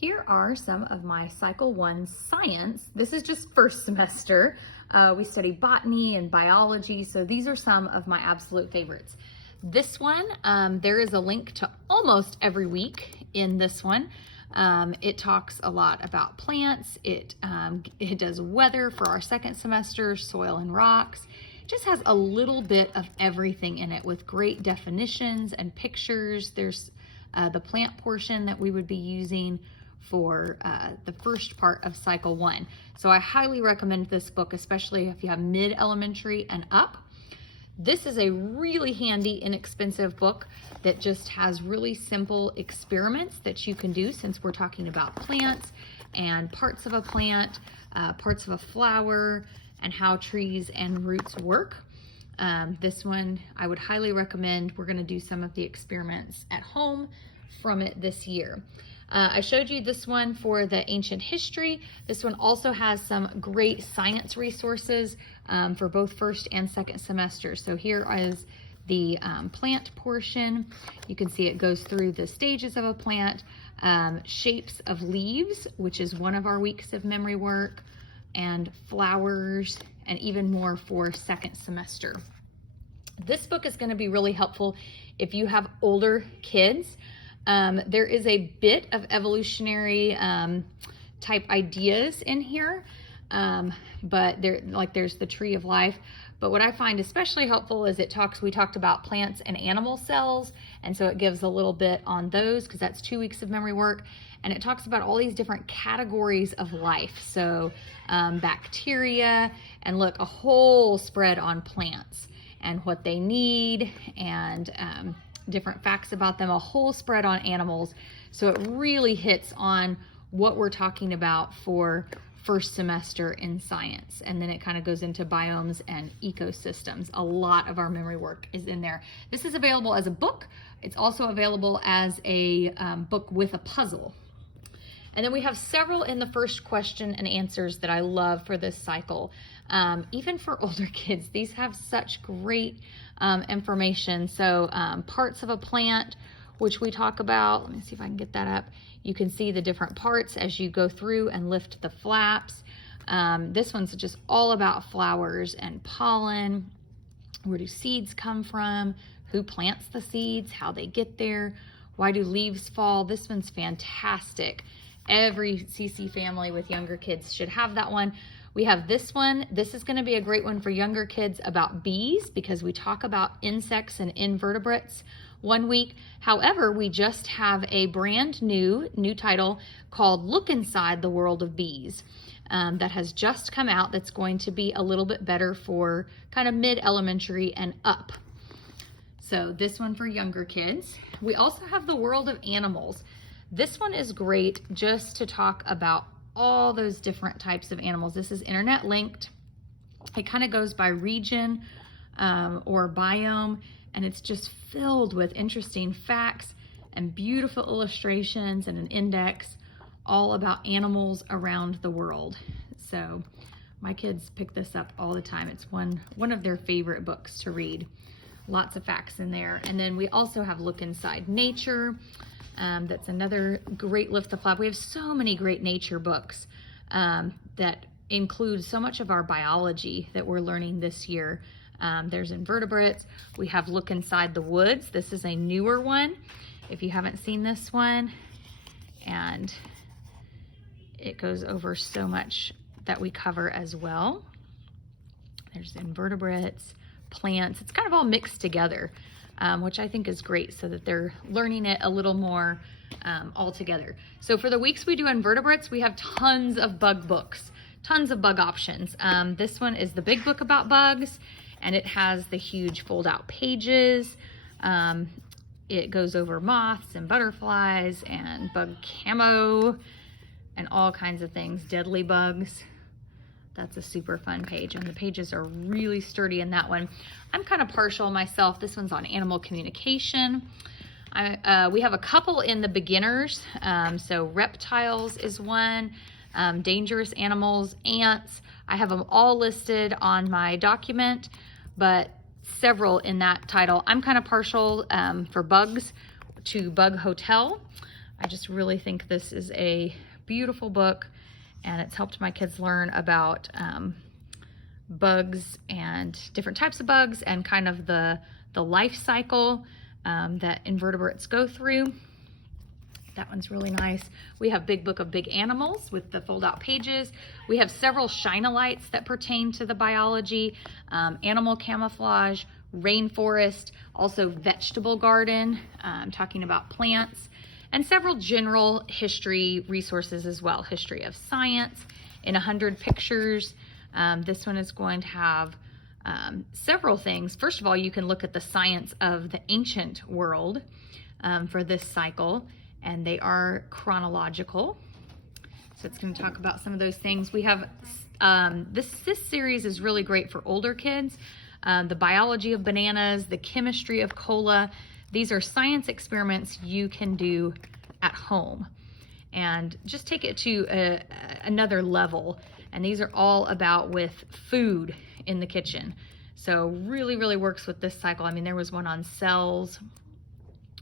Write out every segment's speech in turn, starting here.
Here are some of my Cycle 1 science. This is just first semester. We study botany and biology, so these are some of my absolute favorites. This one, there is a link to almost every week in this one. It talks a lot about plants. It does weather for our second semester, soil and rocks. It just has a little bit of everything in it with great definitions and pictures. There's the plant portion that we would be using for the first part of Cycle 1. So I highly recommend this book, especially if you have mid-elementary and up. This is a really handy, inexpensive book that just has really simple experiments that you can do, since we're talking about plants and parts of a plant, parts of a flower, and how trees and roots work. This one I would highly recommend. We're going to do some of the experiments at home from it this year. I showed you this one for the ancient history. This one also has some great science resources for both first and second semester. So here is the plant portion. You can see it goes through the stages of a plant, shapes of leaves, which is one of our weeks of memory work, and flowers, and even more for second semester. This book is going to be really helpful if you have older kids. There is a bit of evolutionary type ideas in here, but there's the tree of life. But what I find especially helpful is we talked about plants and animal cells, and so it gives a little bit on those, because that's 2 weeks of memory work. And it talks about all these different categories of life. So bacteria, and look, a whole spread on plants and what they need, and different facts about them, a whole spread on animals. So it really hits on what we're talking about for first semester in science. And then it kind of goes into biomes and ecosystems. A lot of our memory work is in there. This is available as a book. It's also available as a book with a puzzle. And then we have several in the first question and answers that I love for this cycle. Even for older kids, these have such great information. So parts of a plant, which we talk about. Let me see if I can get that up. You can see the different parts as you go through and lift the flaps. This one's just all about flowers and pollen. Where do seeds come from? Who plants the seeds? How they get there? Why do leaves fall? This one's fantastic. Every CC family with younger kids should have that one. We have this one. This is going to be a great one for younger kids about bees, because we talk about insects and invertebrates 1 week. However, we just have a brand new title called Look Inside the World of Bees that has just come out, that's going to be a little bit better for kind of mid-elementary and up. So this one for younger kids. We also have the World of Animals. This one is great just to talk about all those different types of animals. This is internet linked. It kind of goes by region or biome, and it's just filled with interesting facts and beautiful illustrations and an index all about animals around the world. So my kids pick this up all the time. It's one of their favorite books to read. Lots of facts in there. And then we also have Look Inside Nature. That's another great lift the flap. We have so many great nature books that include so much of our biology that we're learning this year. There's invertebrates. We have Look Inside the Woods. This is a newer one, if you haven't seen this one. And it goes over so much that we cover as well. There's invertebrates, plants. It's kind of all mixed together. Which I think is great, so that they're learning it a little more all together. So for the weeks we do invertebrates, we have tons of bug books, tons of bug options. This one is the big book about bugs, and it has the huge fold-out pages. It goes over moths and butterflies and bug camo and all kinds of things, deadly bugs. That's a super fun page, and the pages are really sturdy in that one. I'm kind of partial myself. This one's on animal communication. We have a couple in the beginners. So reptiles is one, dangerous animals, ants. I have them all listed on my document, but several in that title. I'm kind of partial for bugs to Bug Hotel. I just really think this is a beautiful book, and it's helped my kids learn about bugs and different types of bugs and kind of the life cycle that invertebrates go through. That one's really nice. We have Big Book of Big Animals with the fold-out pages. We have several shine-a-lights that pertain to the biology, animal camouflage, rainforest, also vegetable garden, talking about plants, and several general history resources as well. History of science in 100 pictures. This one is going to have several things. First of all, you can look at the science of the ancient world for this cycle, and they are chronological. So it's going to talk about some of those things. We have this series is really great for older kids. The biology of bananas, the chemistry of cola. These are science experiments you can do at home and just take it to another level. And these are all about with food in the kitchen. So really, really works with this cycle. I mean, there was one on cells,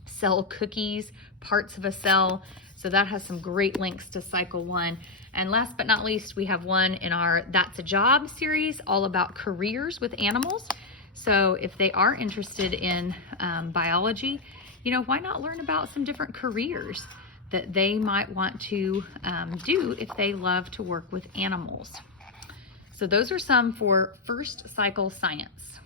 cell cookies, parts of a cell. So that has some great links to cycle 1. And last but not least, we have one in our That's a Job series, all about careers with animals. So if they are interested in biology, you know, why not learn about some different careers that they might want to do if they love to work with animals. So those are some for first cycle science.